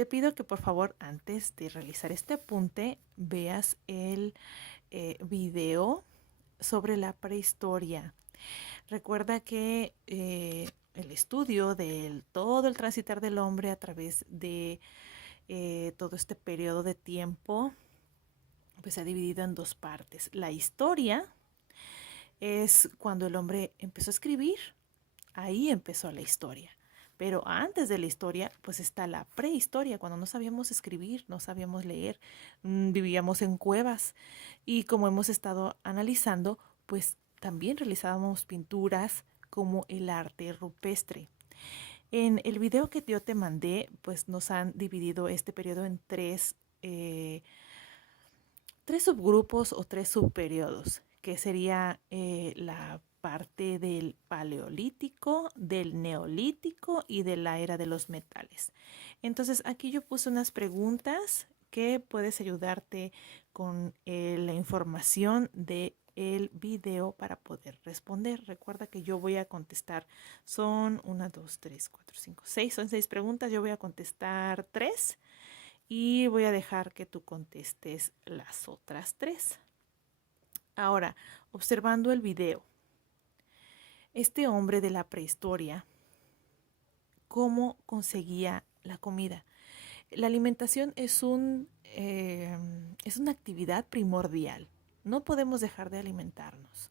Te pido que por favor, antes de realizar este apunte, veas el video sobre la prehistoria. Recuerda que el estudio del todo el transitar del hombre a través de todo este periodo de tiempo, pues se ha dividido en dos partes. La historia es cuando el hombre empezó a escribir, ahí empezó la historia. Pero antes de la historia, pues está la prehistoria, cuando no sabíamos escribir, no sabíamos leer, vivíamos en cuevas. Y como hemos estado analizando, pues también realizábamos pinturas como el arte rupestre. En el video que yo te mandé, pues nos han dividido este periodo en tres subgrupos o tres subperiodos, que sería la parte del paleolítico, del neolítico y de la era de los metales. Entonces aquí yo puse unas preguntas que puedes ayudarte con la información de el video para poder responder. Recuerda que yo voy a contestar, son 1, 2, 3, 4, 5, 6, son 6 preguntas, yo voy a contestar 3 y voy a dejar que tú contestes las otras 3. Ahora, observando el video, este hombre de la prehistoria, ¿cómo conseguía la comida? La alimentación es una actividad primordial. No podemos dejar de alimentarnos.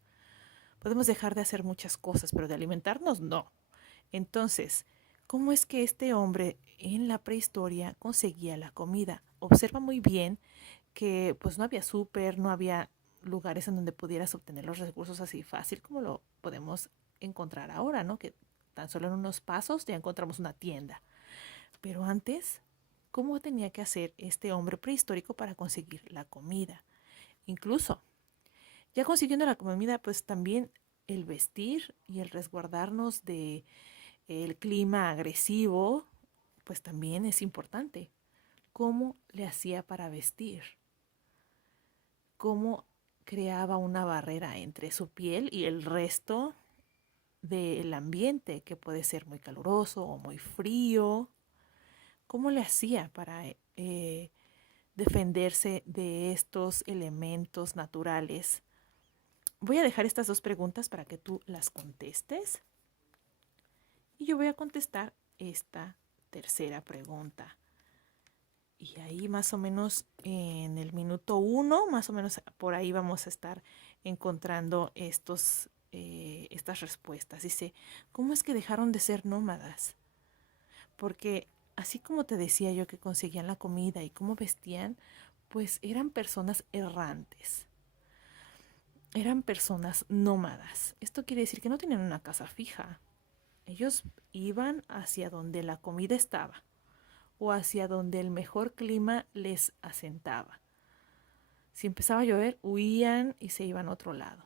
Podemos dejar de hacer muchas cosas, pero de alimentarnos no. Entonces, ¿cómo es que este hombre en la prehistoria conseguía la comida? Observa muy bien que pues no había súper, no había lugares en donde pudieras obtener los recursos así fácil como lo podemos encontrar ahora, ¿no? Que tan solo en unos pasos ya encontramos una tienda. Pero antes, ¿cómo tenía que hacer este hombre prehistórico para conseguir la comida? Incluso, ya consiguiendo la comida, pues también el vestir y el resguardarnos de el clima agresivo, pues también es importante. ¿Cómo le hacía para vestir? ¿Cómo creaba una barrera entre su piel y el resto del ambiente, que puede ser muy caluroso o muy frío? ¿Cómo le hacía para defenderse de estos elementos naturales? Voy a dejar estas dos preguntas para que tú las contestes y yo voy a contestar esta tercera pregunta. Y ahí más o menos en el minuto 1, más o menos por ahí vamos a estar encontrando estas respuestas. Dice, ¿cómo es que dejaron de ser nómadas? Porque así como te decía yo que conseguían la comida y cómo vestían, pues eran personas errantes, eran personas nómadas. Esto quiere decir que no tenían una casa fija. Ellos iban hacia donde la comida estaba o hacia donde el mejor clima les asentaba. Si empezaba a llover, huían y se iban a otro lado.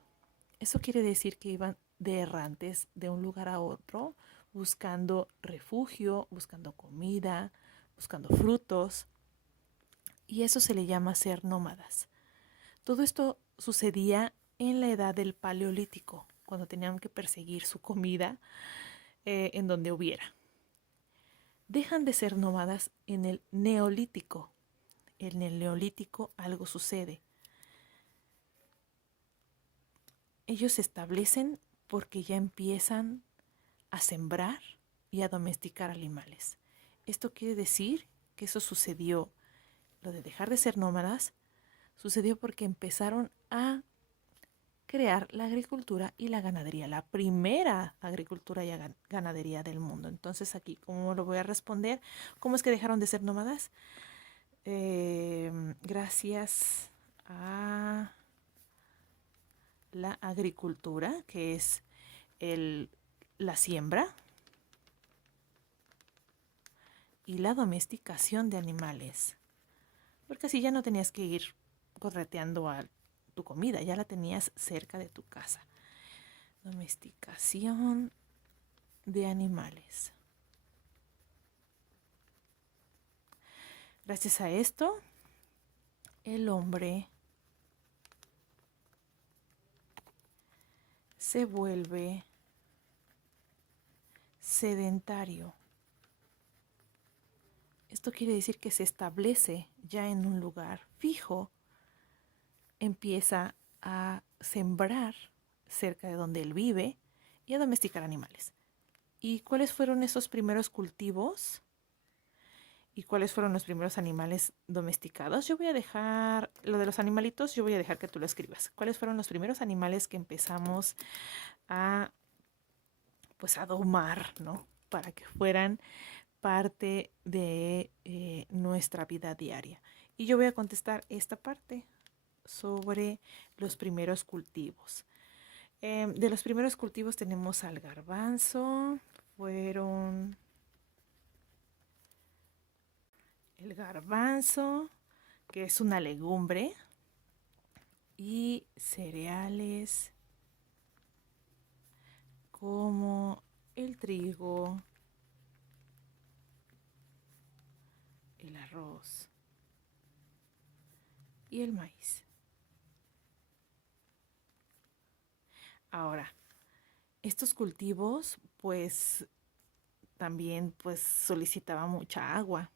Eso quiere decir que iban de errantes de un lugar a otro, buscando refugio, buscando comida, buscando frutos. Y eso se le llama ser nómadas. Todo esto sucedía en la edad del Paleolítico, cuando tenían que perseguir su comida en donde hubiera. Dejan de ser nómadas en el Neolítico. En el Neolítico algo sucede. Ellos se establecen porque ya empiezan a sembrar y a domesticar animales. Esto quiere decir que eso sucedió, lo de dejar de ser nómadas, sucedió porque empezaron a crear la agricultura y la ganadería, la primera agricultura y ganadería del mundo. Entonces aquí, ¿cómo lo voy a responder? ¿Cómo es que dejaron de ser nómadas? Gracias a la agricultura, que es la siembra y la domesticación de animales. Porque así ya no tenías que ir correteando a tu comida, ya la tenías cerca de tu casa. Domesticación de animales. Gracias a esto, el hombre se vuelve sedentario. Esto quiere decir que se establece ya en un lugar fijo, empieza a sembrar cerca de donde él vive y a domesticar animales. ¿Y cuáles fueron esos primeros cultivos? ¿Y cuáles fueron los primeros animales domesticados? Yo voy a dejar, lo de los animalitos, yo voy a dejar que tú lo escribas. ¿Cuáles fueron los primeros animales que empezamos a, pues, a domar, ¿no? Para que fueran parte de nuestra vida diaria. Y yo voy a contestar esta parte sobre los primeros cultivos. De los primeros cultivos tenemos al garbanzo, fueron el garbanzo, que es una legumbre, y cereales como el trigo, el arroz y el maíz. Ahora, estos cultivos pues también pues solicitaban mucha agua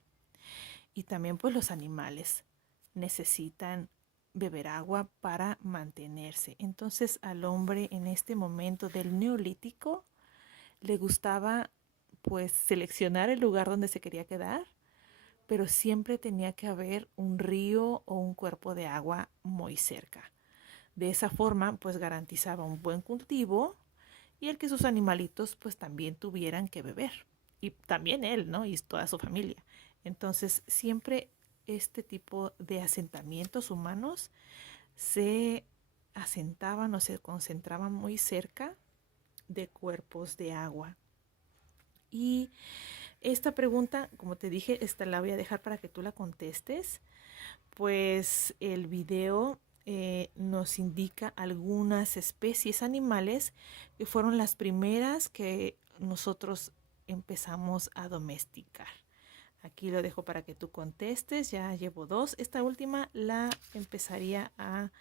y también pues los animales necesitan beber agua para mantenerse. Entonces al hombre en este momento del neolítico le gustaba pues seleccionar el lugar donde se quería quedar, pero siempre tenía que haber un río o un cuerpo de agua muy cerca. De esa forma pues garantizaba un buen cultivo y el que sus animalitos pues también tuvieran que beber. Y también él, ¿no? Y toda su familia. Entonces siempre este tipo de asentamientos humanos se asentaban o se concentraban muy cerca de cuerpos de agua. Y esta pregunta, como te dije, esta la voy a dejar para que tú la contestes, pues el video nos indica algunas especies animales que fueron las primeras que nosotros empezamos a domesticar. Aquí lo dejo para que tú contestes, ya llevo dos. Esta última la empezaría a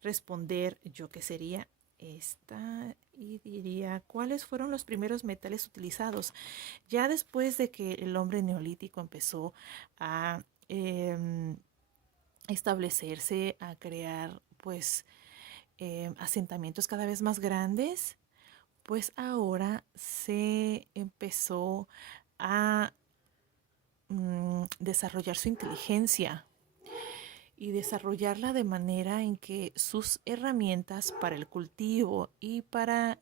responder yo, que sería esta, y diría, ¿cuáles fueron los primeros metales utilizados? Ya después de que el hombre neolítico empezó a establecerse, a crear pues asentamientos cada vez más grandes, pues ahora se empezó a desarrollar su inteligencia y desarrollarla de manera en que sus herramientas para el cultivo y para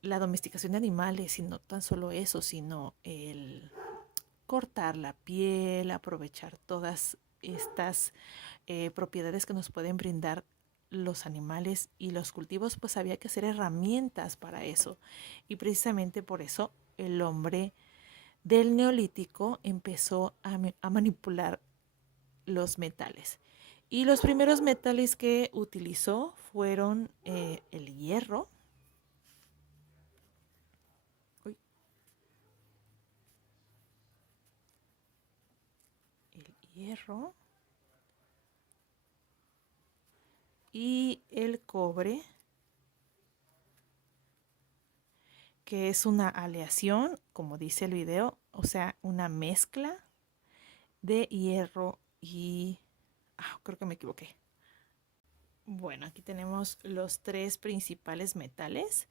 la domesticación de animales, y no tan solo eso, sino el cortar la piel, aprovechar todas estas propiedades que nos pueden brindar los animales y los cultivos, pues había que hacer herramientas para eso. Y precisamente por eso el hombre del neolítico empezó a manipular los metales. Y los primeros metales que utilizó fueron el hierro. Uy, el hierro y el cobre, que es una aleación, como dice el video, o sea, una mezcla de hierro y... creo que me equivoqué. Bueno, aquí tenemos los tres principales metales: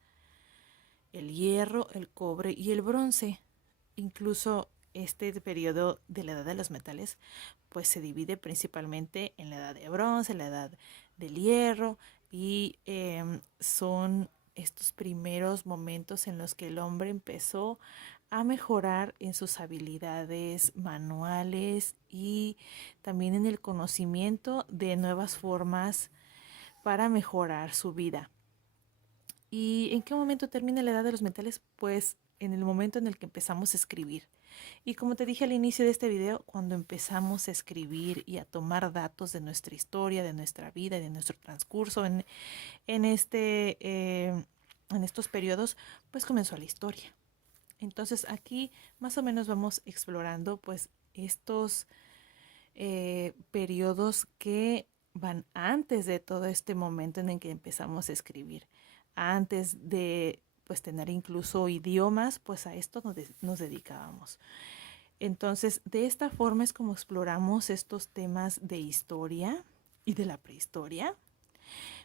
el hierro, el cobre y el bronce. Incluso este periodo de la edad de los metales pues se divide principalmente en la edad de bronce, la edad del hierro, y son estos primeros momentos en los que el hombre empezó a mejorar en sus habilidades manuales y también en el conocimiento de nuevas formas para mejorar su vida. ¿Y en qué momento termina la edad de los metales? Pues en el momento en el que empezamos a escribir. Y como te dije al inicio de este video, cuando empezamos a escribir y a tomar datos de nuestra historia, de nuestra vida, de nuestro transcurso en en estos periodos, pues comenzó la historia. Entonces aquí más o menos vamos explorando pues estos periodos que van antes de todo este momento en el que empezamos a escribir, antes de pues tener incluso idiomas, pues a esto nos dedicábamos. Entonces, de esta forma es como exploramos estos temas de historia y de la prehistoria.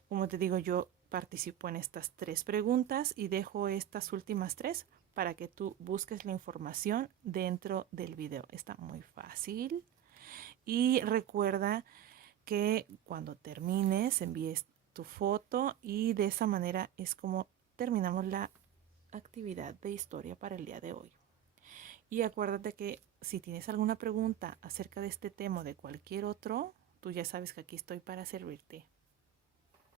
Como te digo, yo participo en estas 3 preguntas y dejo estas últimas 3 para que tú busques la información dentro del video. Está muy fácil. Y recuerda que cuando termines envíes tu foto y de esa manera es como terminamos la actividad de historia para el día de hoy. Y acuérdate que si tienes alguna pregunta acerca de este tema o de cualquier otro, tú ya sabes que aquí estoy para servirte.